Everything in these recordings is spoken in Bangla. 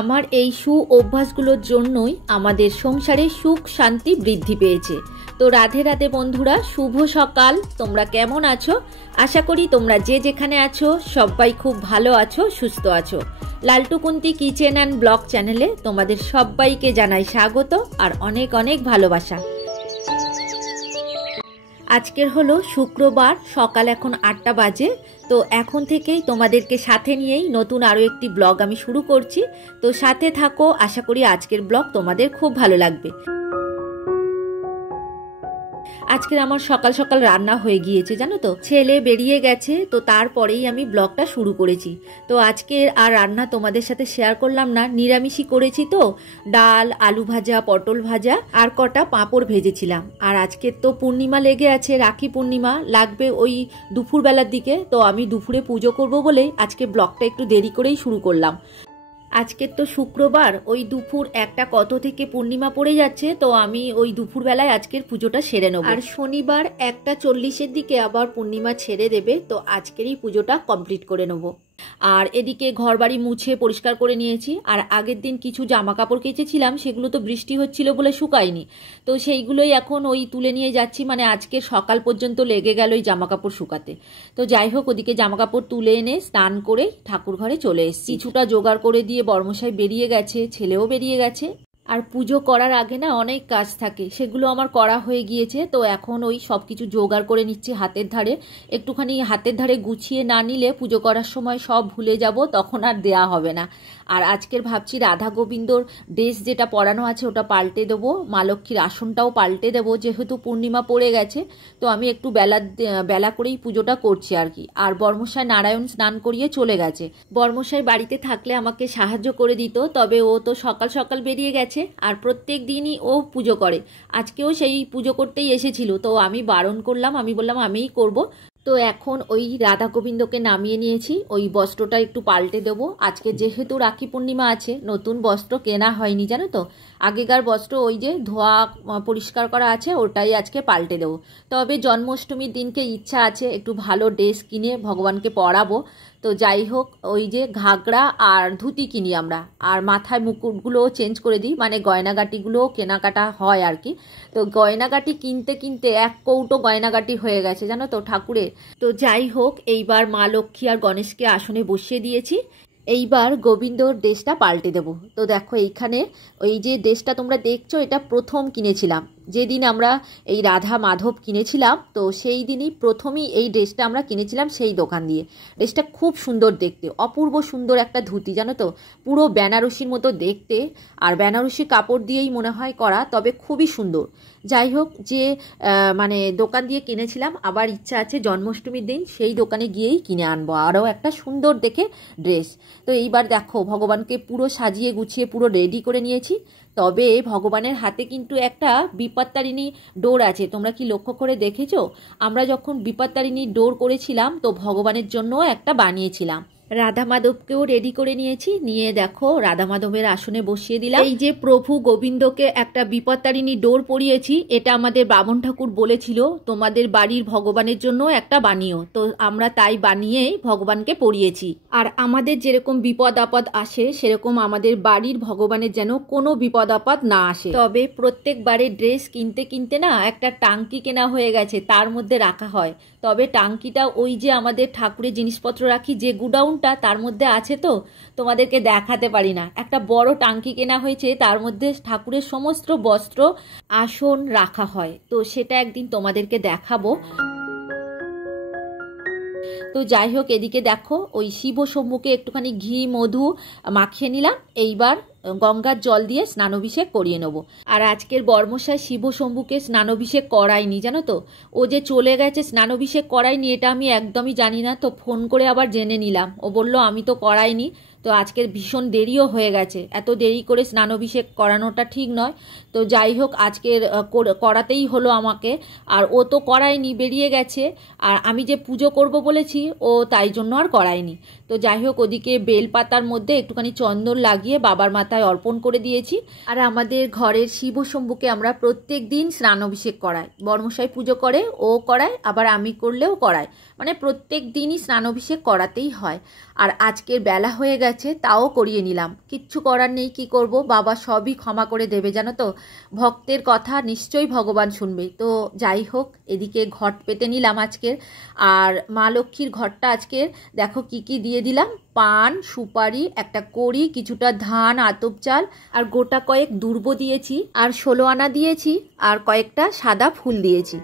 আমার এই সু অভ্যাসগুলোর জন্যই আমাদের সংসারে সুখ শান্তি বৃদ্ধি পেয়েছে। তো রাধে রাধে বন্ধুরা, শুভ সকাল। তোমরা কেমন আছো? আশা করি তোমরা যে যেখানে আছো সবাই খুব ভালো আছো, সুস্থ আছো। লালটু কুন্তি কিচেন অ্যান্ড ব্লগ চ্যানেলে তোমাদের সবাইকে জানাই স্বাগত আর অনেক অনেক ভালোবাসা। আজকের হলো শুক্রবার, সকাল এখন 8টা বাজে। তো এখন থেকেই তোমাদেরকে সাথে নিয়েই নতুন আরও একটি ব্লগ আমি শুরু করছি। তো সাথে থাকো, আশা করি আজকের ব্লগ তোমাদের খুব ভালো লাগবে। আজকের আমার সকাল সকাল রান্না হয়ে গিয়েছে, জানো তো, ছেলে বেরিয়ে গেছে, তো তারপরেই আমি ব্লগটা শুরু করেছি। তো আজকের আর রান্না তোমাদের সাথে শেয়ার করলাম না, নিরামিষই করেছি। তো ডাল, আলু ভাজা, পটল ভাজা আর কটা পাঁপড় ভেজেছিলাম। আর আজকের তো পূর্ণিমা লেগে আছে, রাখি পূর্ণিমা লাগবে ওই দুপুরবেলার দিকে। তো আমি দুপুরে পুজো করব বলেই আজকে ব্লগটা একটু দেরি করেই শুরু করলাম। আজকের তো শুক্রবার, ওই দুপুর 1টা কত থেকে পূর্ণিমা পড়ে যাচ্ছে। তো আমি ওই দুপুরবেলায় আজকের পুজোটা সেরে নেব। আর শনিবার 1টা 40-এর দিকে আবার পূর্ণিমা ছেড়ে দেবে। তো আজকেরই পুজোটা কমপ্লিট করে নেব। আর এদিকে ঘর বাড়ি মুছে পরিষ্কার করে নিয়েছি। আর আগের দিন কিছু জামা কাপড় কেচেছিলাম, সেগুলো তো বৃষ্টি হচ্ছিল বলে শুকায়নি। তো সেইগুলোই এখন ওই তুলে নিয়ে যাচ্ছি, মানে আজকে সকাল পর্যন্ত লেগে গেল ওই জামা কাপড় শুকাতে। তো যাই হোক, ওদিকে জামা কাপড় তুলে এনে স্নান করে ঠাকুর ঘরে চলে এসেছি। কিছুটা জোগাড় করে দিয়ে বর্মশাই বেরিয়ে গেছে, ছেলেও বেরিয়ে গেছে। আর পুজো করার আগে না অনেক কাজ থাকে, সেগুলো আমার করা হয়ে গিয়েছে। তো এখন ওই সব কিছু জোগাড় করে নিচ্ছি হাতের ধারে। একটুখানি হাতের ধারে গুছিয়ে না নিলে পুজো করার সময় সব ভুলে যাব, তখন আর দেয়া হবে না। আর আজকের ভাবছি রাধা গোবিন্দর ড্রেস যেটা পরানো আছে ওটা পাল্টে দেবো, মা লক্ষ্মীর আসনটাও পাল্টে দেবো, যেহেতু পূর্ণিমা পড়ে গেছে। তো আমি একটু বেলা করেই পুজোটা করছি আর কি। আর বর্মশাই নারায়ণ স্নান করিয়ে চলে গেছে। বর্মশাই বাড়িতে থাকলে আমাকে সাহায্য করে দিত, তবে ও তো সকাল সকাল বেরিয়ে গেছে। আর প্রত্যেক দিনই ও পুজো করে, আজকেও সেই পুজো করতেই এসেছিল। তো আমি বারণ করলাম, আমি বললাম আমিই করব। তো এখন ওই রাধা গোবিন্দকে নামিয়ে নিয়েছি, ওই বস্ত্রটা একটু পাল্টে দেবো। আজকে যেহেতু রাখি পূর্ণিমা আছে, নতুন বস্ত্র কেনা হয়নি, জানো তো। আগেকার বস্ত্র ওই যে ধোয়া পরিষ্কার করা আছে, ওটাই আজকে পাল্টে দেবো। তবে জন্মাষ্টমীর দিনকে ইচ্ছা আছে একটু ভালো ড্রেস কিনে ভগবানকে পরাবো। তো যাই হোক, ওই যে ঘাগরা আর ধুতি কিনি আমরা, আর মাথায় মুকুটগুলোও চেঞ্জ করে দিই, মানে গয়নাগাটিগুলোও কেনাকাটা হয় আর কি। তো গয়নাগাটি কিনতে কিনতে এক কৌটো গয়নাগাটি হয়ে গেছে, জানো তো, ঠাকুরের। তো যাই হোক, এইবার মা লক্ষ্মী আর গণেশকে আসনে বসিয়ে দিয়েছি। এইবার গোবিন্দর ড্রেসটা পাল্টে দেব। তো দেখো, এইখানে ওই যে ড্রেসটা তোমরা দেখছো, এটা প্রথম কিনেছিলাম যেদিন আমরা এই রাধা মাধব কিনেছিলাম। তো সেই দিনই প্রথমেই এই ড্রেসটা আমরা কিনেছিলাম সেই দোকান দিয়ে। ড্রেসটা খুব সুন্দর দেখতে, অপূর্ব সুন্দর একটা ধুতি, জানো তো, পুরো বেনারসির মতো দেখতে। আর বেনারসি কাপড় দিয়েই মনে হয় করা, তবে খুবই সুন্দর। যাই হোক, যে মানে দোকান দিয়ে কিনেছিলাম, আবার ইচ্ছা আছে জন্মাষ্টমীর দিন সেই দোকানে গিয়েই কিনে আনবো আরও একটা সুন্দর দেখে ড্রেস। তো এইবার দেখো, ভগবানকে পুরো সাজিয়ে গুছিয়ে পুরো রেডি করে নিয়েছি। তবে ভগবানের হাতে কিন্তু একটা বিপত্তারিণী ডোর আছে, তোমরা কি লক্ষ্য করে দেখেছো? আমরা যখন বিপত্তারিণী ডোর করেছিলাম, তো ভগবানের জন্য একটা বানিয়েছিলাম। রাধা মাধবকেও রেডি করে নিয়েছি, নিয়ে দেখো রাধা মাধবের আসনে বসিয়ে দিলাম। এই যে প্রভু গোবিন্দকে একটা বিপত্তারিণী ডোর পরিয়েছি, এটা আমাদের বামন ঠাকুর বলেছিল তোমাদের বাড়ির ভগবানের জন্য একটা বানিও। তো আমরা তাই বানিয়েই ভগবানকে পরিয়েছি। আর আমাদের যেরকম বিপদ আপদ আসে, সেরকম আমাদের বাড়ির ভগবানের যেন কোনো বিপদ আপদ না আসে। তবে প্রত্যেকবারে ড্রেস কিনতে কিনতে না একটা টাঙ্কি কেনা হয়ে গেছে, তার মধ্যে রাখা হয়। তবে টাঙ্কিটা ওই যে আমাদের ঠাকুরের জিনিসপত্র রাখি যে গুডাউন, তার মধ্যে আছে, তো তোমাদেরকে দেখাতে পারি না। একটা বড় টাঙ্কি কেনা হয়েছে, তার মধ্যে ঠাকুরের সমস্ত বস্ত্র আসন রাখা হয়। তো সেটা একদিন তোমাদেরকে দেখাবো। তো যাই হোক, এদিকে দেখো ওই শিব শম্ভুকে একটুখানি ঘি মধু মাখিয়ে নিলাম। এইবার গঙ্গার জল দিয়ে স্নানাভিষেক করিয়ে নেব। আর আজকের বর্মশাই শিব শম্ভুকে স্নানাভিষেক করায়নি, জানো তো। ও যে চলে গেছে স্নানাভিষেক করায়নি, এটা আমি একদমই জানি না। তো ফোন করে আবার জেনে নিলাম, ও বলল আমি তো করাইনি। তো আজকের ভীষণ দেরিও হয়ে গেছে, এত দেরি করে স্নানাভিষেক করানোটা ঠিক নয়। তো যাই হোক, আজকের করাতেই হলো আমাকে। আর ও তো করায়নি, বেরিয়ে গেছে। আর আমি যে পুজো করব বলেছি, ও তাই জন্য আর করায়নি। তো যাই হোক, ওদিকে বেলপাতার মধ্যে একটুখানি চন্দন লাগিয়ে বাবার মাথায় অর্পণ করে দিয়েছি। আর আমাদের ঘরের শিব শম্ভুকে আমরা প্রত্যেক দিন স্নানাভিষেক করাই। বর্মশাই পুজো করে, ও করায়, আবার আমি করলেও করাই, মানে প্রত্যেক দিনই স্নানাভিষেক করাতেই হয়। আর আজকের বেলা হয়ে গেছে, আছে তাও করিয়ে নিলাম। কিচ্ছু করার নেই, কি করব, বাবা সবই ক্ষমা করে দেবে জানো তো, ভক্তের কথা নিশ্চয়ই ভগবান শুনবে। তো যাই হোক, এদিকে ঘট পেতে নিলাম আজকের। আর মা লক্ষ্মীর ঘরটা আজকের দেখো কি কি দিয়ে দিলাম, পান, সুপারি, একটা কড়ি, কিছুটা ধান, আতপ চাল, আর গোটা কয়েক দুর্ব দিয়েছি, আর 16 আনা দিয়েছি, আর কয়েকটা সাদা ফুল দিয়েছি।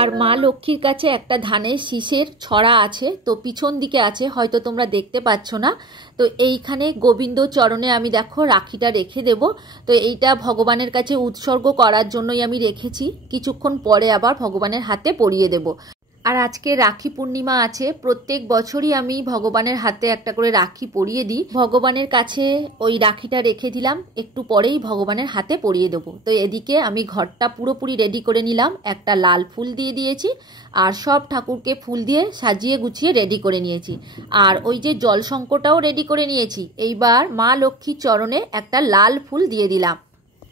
আর মা লক্ষ্মীর কাছে একটা ধানের শীষের ছড়া আছে, তো পিছন দিকে আছে, হয়তো তোমরা দেখতে পাচ্ছ না। তো এইখানে গোবিন্দ চরণে আমি দেখো রাখিটা রেখে দেব। তো এইটা ভগবানের কাছে উৎসর্গ করার জন্যই আমি রেখেছি, কিছুক্ষণ পরে আবার ভগবানের হাতে পরিয়ে দেব। আর আজকে রাখি পূর্ণিমা আছে, প্রত্যেক বছরই আমি ভগবানের হাতে একটা করে রাখি পরিয়ে দিই। ভগবানের কাছে ওই রাখিটা রেখে দিলাম, একটু পরেই ভগবানের হাতে পরিয়ে দেবো। তো এদিকে আমি ঘরটা পুরোপুরি রেডি করে নিলাম, একটা লাল ফুল দিয়ে দিয়েছি, আর সব ঠাকুরকে ফুল দিয়ে সাজিয়ে গুছিয়ে রেডি করে নিয়েছি। আর ওই যে জল শঙ্কটাও রেডি করে নিয়েছি। এইবার মা লক্ষ্মীর চরণে একটা লাল ফুল দিয়ে দিলাম।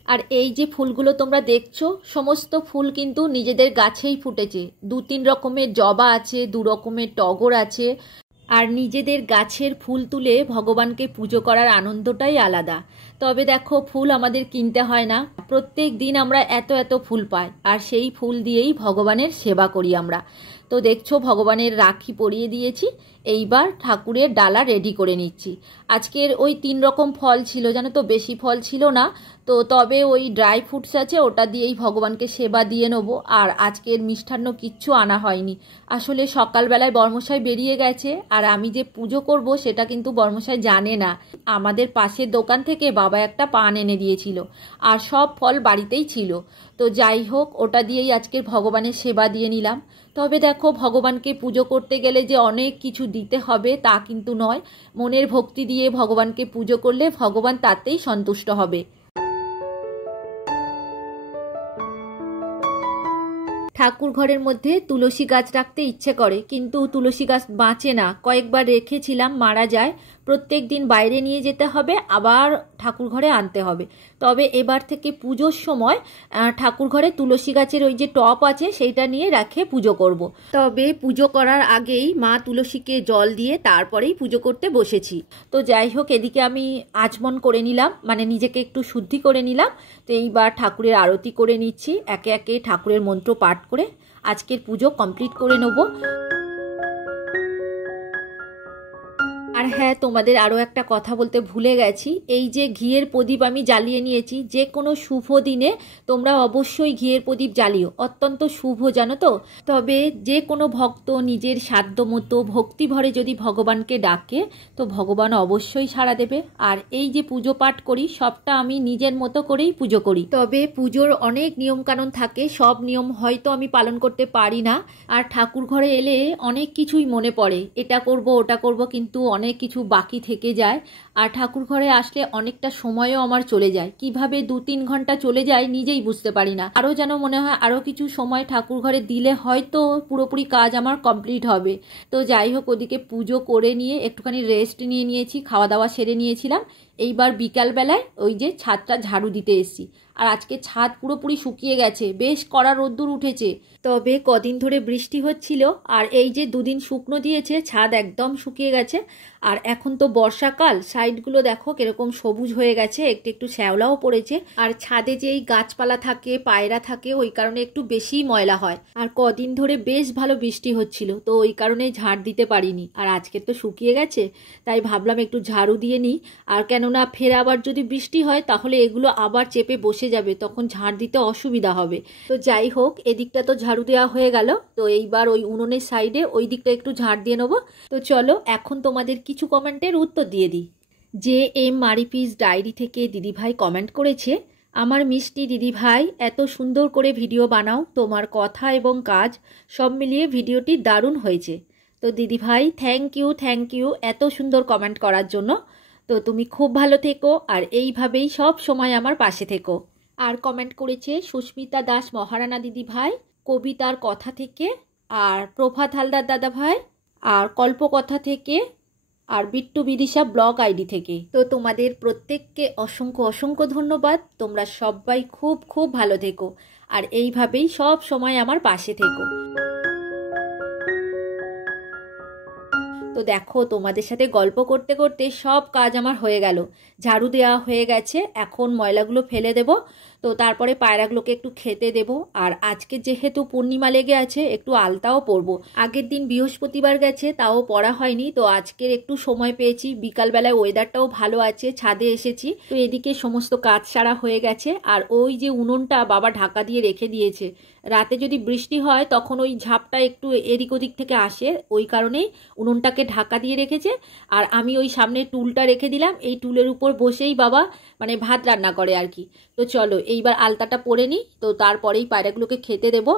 আর এই যে ফুলগুলো তোমরা দেখছো, সমস্ত ফুল কিন্তু নিজেদের গাছেই ফুটেছে। 2-3 রকমের জবা আছে, 2 রকমের টগর আছে। আর নিজেদের গাছের ফুল তুলে ভগবানকে পুজো করার আনন্দটাই আলাদা। তবে দেখো, ফুল আমাদের কিনতে হয় না, প্রত্যেক দিন আমরা এত এত ফুল পাই, আর সেই ফুল দিয়েই ভগবানের সেবা করি আমরা। তো দেখছো ভগবানের রাখি পরিয়ে দিয়েছি, এইবার ঠাকুরের ডালা রেডি করে নিচ্ছি। আজকের ওই 3 রকম ফল ছিল জানো তো, বেশি ফল ছিল না। তো তবে ওই ড্রাই ফ্রুটস আছে, ওটা দিয়েই ভগবানকে সেবা দিয়ে নেবো। আর আজকের মিষ্টান্ন কিচ্ছু আনা হয়নি, আসলে সকালবেলায় বর্মশাই বেরিয়ে গেছে, আর আমি যে পুজো করব সেটা কিন্তু বর্মশাই জানে না। আমাদের পাশের দোকান থেকে বাবা একটা পান এনে দিয়েছিল, আর সব ফল বাড়িতেই ছিল। তো যাই হোক, ওটা দিয়েই আজকের ভগবানের সেবা দিয়ে নিলাম। তবে দেখো, ভগবানকে পুজো করতে গেলে যে অনেক কিছু দিতে হবে তা কিন্তু নয়, মনের ভক্তি দিয়ে ভগবানকে পুজো করলে ভগবান তাতেই সন্তুষ্ট হবে। ঠাকুর ঘরের মধ্যে তুলসী গাছ রাখতে ইচ্ছে করে, কিন্তু তুলসী গাছ বাঁচে না, কয়েকবার রেখেছিলাম মারা যায়। প্রত্যেক দিন বাইরে নিয়ে যেতে হবে, আবার ঠাকুর ঘরে আনতে হবে। তবে এবার থেকে পুজোর সময় ঠাকুর ঘরে তুলসী গাছের ওই যে টপ আছে সেইটা নিয়ে রেখে পুজো করব। তবে পুজো করার আগেই মা তুলসীকে জল দিয়ে তারপরেই পুজো করতে বসেছি। তো যাই হোক, এদিকে আমি আচমন করে নিলাম, মানে নিজেকে একটু শুদ্ধি করে নিলাম। তো এইবার ঠাকুরের আরতি করে নিচ্ছি, একে একে ঠাকুরের মন্ত্র পাঠ করে আজকের পুজো কমপ্লিট করে নেব। আর হ্যাঁ, তোমাদের আরও একটা কথা বলতে ভুলে গেছি, এই যে ঘিয়ের প্রদীপ আমি জ্বালিয়ে নিয়েছি, যে কোনো শুভ দিনে তোমরা অবশ্যই ঘিয়ের প্রদীপ জ্বালিও, অত্যন্ত শুভ জানো তো। তবে যে কোনো ভক্ত নিজের সাধ্য মতো ভক্তি ভরে যদি ভগবানকে ডাকে, তো ভগবান অবশ্যই সাড়া দেবে। আর এই যে পুজো পাঠ করি, সবটা আমি নিজের মতো করেই পুজো করি। তবে পুজোর অনেক নিয়মকানুন থাকে, সব নিয়ম হয়তো আমি পালন করতে পারি না। আর ঠাকুর ঘরে এলে অনেক কিছুই মনে পড়ে, এটা করব ওটা করব, কিন্তু অনেক কিছু বাকি থেকে যায়। আর ঠাকুর ঘরে আসলে অনেকটা সময়ও আমার চলে যায়, কিভাবে 2-3 ঘন্টা চলে যায় নিজেই বুঝতে পারি না। আরও যেন মনে হয় আরও কিছু সময় ঠাকুর ঘরে দিলে হয়তো পুরোপুরি কাজ আমার কমপ্লিট হবে। তো যাই হোক, ওদিকে পুজো করে নিয়ে একটুখানি রেস্ট নিয়ে নিয়েছি, খাওয়া দাওয়া সেরে নিয়েছিলাম। এইবার বিকালবেলায় ওই যে ছাদটা ঝাড়ু দিতে এসেছি। আর আজকে ছাদ পুরোপুরি শুকিয়ে গেছে, বেশ কড়া রোদ্দুর উঠেছে। তবে কদিন ধরে বৃষ্টি হচ্ছিল, আর এই যে 2 দিন শুকনো দিয়েছে, ছাদ একদম শুকিয়ে গেছে। আর এখন তো বর্ষাকাল, সাইডগুলো দেখো কিরকম সবুজ হয়ে গেছে, একটু একটু শ্যাওলাও পড়েছে। আর ছাদে যেই গাছপালা থাকে, পায়রা থাকে, ওই কারণে একটু বেশিই ময়লা হয়। আর কদিন ধরে বেশ ভালো বৃষ্টি হচ্ছিল, তো ওই কারণে ঝাড় দিতে পারিনি। আর আজকে তো শুকিয়ে গেছে, তাই ভাবলাম একটু ঝাড়ু দিয়ে নিই। আর কেননা ফের আবার যদি বৃষ্টি হয় তাহলে এগুলো আবার চেপে বসে যাবে, তখন ঝাড় দিতে অসুবিধা হবে। তো যাই হোক, এদিকটা তো ঝাড়ু দেওয়া হয়ে গেল। তো এইবার ওই উনুনের সাইডে ওই দিকটা একটু ঝাড় দিয়ে নেবো। তো চলো, এখন তোমাদের কিছু কমেন্টের উত্তর দিয়ে দিই। যে এম মারিপিস ডায়েরি থেকে দিদিভাই কমেন্ট করেছে, আমার মিষ্টি দিদিভাই, এত সুন্দর করে ভিডিও বানাও, তোমার কথা এবং কাজ সব মিলিয়ে ভিডিওটি দারুণ হয়েছে। তো দিদিভাই থ্যাংক ইউ এত সুন্দর কমেন্ট করার জন্য। তো তুমি খুব ভালো থেকো, আর এইভাবেই সব সময় আমার পাশে থেকো। আর কমেন্ট করেছে সুস্মিতা দাস মহারানা দিদিভাই, কবিতার কথা থেকে, আর প্রভাত হালদার দাদাভাই, আর কল্পকথা থেকে, আর বিট্টু বিদিশা ব্লগ আইডি থেকে। তো তোমাদের প্রত্যেককে অসংখ্য অসংখ্য ধন্যবাদ। তোমরা সবাই খুব খুব ভালো থেকো, আর এইভাবেই সব সময় আমার পাশে থেকো। তো দেখো তোমাদের সাথে গল্প করতে করতে সব কাজ আমার হয়ে গেল। ঝাড়ু দেওয়া হয়ে গেছে, এখন ময়লাগুলো ফেলে দেব। তো তারপরে পায়রাগুলোকে একটু খেতে দেব। আর আজকে যেহেতু পূর্ণিমা লেগে আছে, একটু আলতাও পরবো। আগের দিন বৃহস্পতিবার গেছে, তাও পরা হয়নি। তো আজকের একটু সময় পেয়েছি, বিকালবেলায় ওয়েদারটাও ভালো আছে, ছাদে এসেছি। তো এদিকে সমস্ত কাজ সারা হয়ে গেছে। আর ওই যে উনুনটা বাবা ঢাকা দিয়ে রেখে দিয়েছে, রাতে যদি বৃষ্টি হয় তখন ওই ঝাপটা একটু এদিক ওদিক থেকে আসে, ওই কারণেই উনুনটাকে ঢাকা দিয়ে রেখেছে। আর আমি ওই সামনে টুলটা রেখে দিলাম, এই টুলের উপর বসেই বাবা মানে ভাত রান্না করে আর কি। তো চলো এইবার আলতাটা পরে নিই, তো তারপরেই পায়রাগুলোকে খেতে দেবো।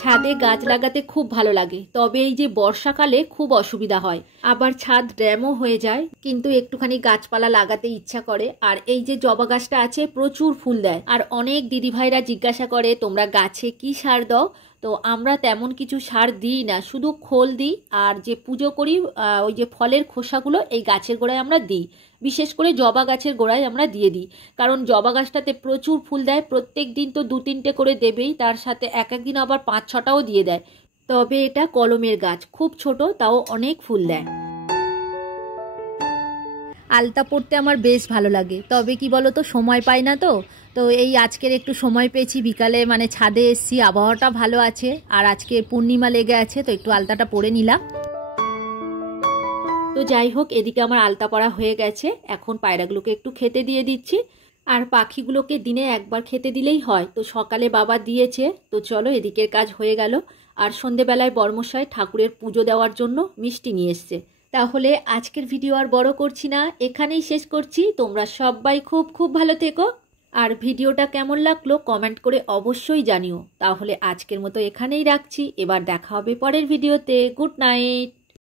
ছাদে গাছ লাগাতে খুব ভালো লাগে, তবে এই যে বর্ষাকালে খুব অসুবিধা হয়, আবার ছাদ ড্যামও হয়ে যায়। কিন্তু একটুখানি গাছপালা লাগাতে ইচ্ছা করে। আর এই যে জবা গাছটা আছে, প্রচুর ফুল দেয়। আর অনেক দিদিভাইরা জিজ্ঞাসা করে তোমরা গাছে কি সার দাও। তো আমরা তেমন কিছু সার দিই না, শুধু খোল দিই। আর যে পুজো করি ওই যে ফলের খোসাগুলো এই গাছের গোড়ায় আমরা দিই। বিশেষ করে জবা গাছের গোড়ায় আমরা দিয়ে দিই, কারণ জবা গাছটাতে প্রচুর ফুল দেয়। প্রত্যেক দিন তো 2-3টে করে দেবেই, তার সাথে এক একদিন আবার 5-6টাও দিয়ে দেয়। তবে এটা কলমের গাছ, খুব ছোট, তাও অনেক ফুল দেয়। আলতা পড়তে আমার বেশ ভালো লাগে, তবে কি বলো তো, সময় পাই না। তো এই আজকের একটু সময় পেয়েছি, বিকালে মানে ছাদে এসছি, আবহাওয়াটা ভালো আছে। আর আজকে পূর্ণিমা লেগে আছে, তো একটু আলতাটা পরে নিলাম। তো যাই হোক, এদিকে আমার আলতা পরা হয়ে গেছে, এখন পায়রাগুলোকে একটু খেতে দিয়ে দিচ্ছি। আর পাখিগুলোকে দিনে একবার খেতে দিলেই হয়, তো সকালে বাবা দিয়েছে। তো চলো, এদিকের কাজ হয়ে গেল। আর সন্ধেবেলায় বর্মশাই ঠাকুরের পুজো দেওয়ার জন্য মিষ্টি নিয়ে এসছে। তাহলে আজকের ভিডিও আর বড় করছি না, এখানেই শেষ করছি। তোমরা সবাই খুব খুব ভালো থেকো। আর ভিডিওটা কেমন লাগলো কমেন্ট করে অবশ্যই জানিও। তাহলে আজকের মতো এখানেই রাখছি, এবার দেখা হবে পরের ভিডিওতে। Good night.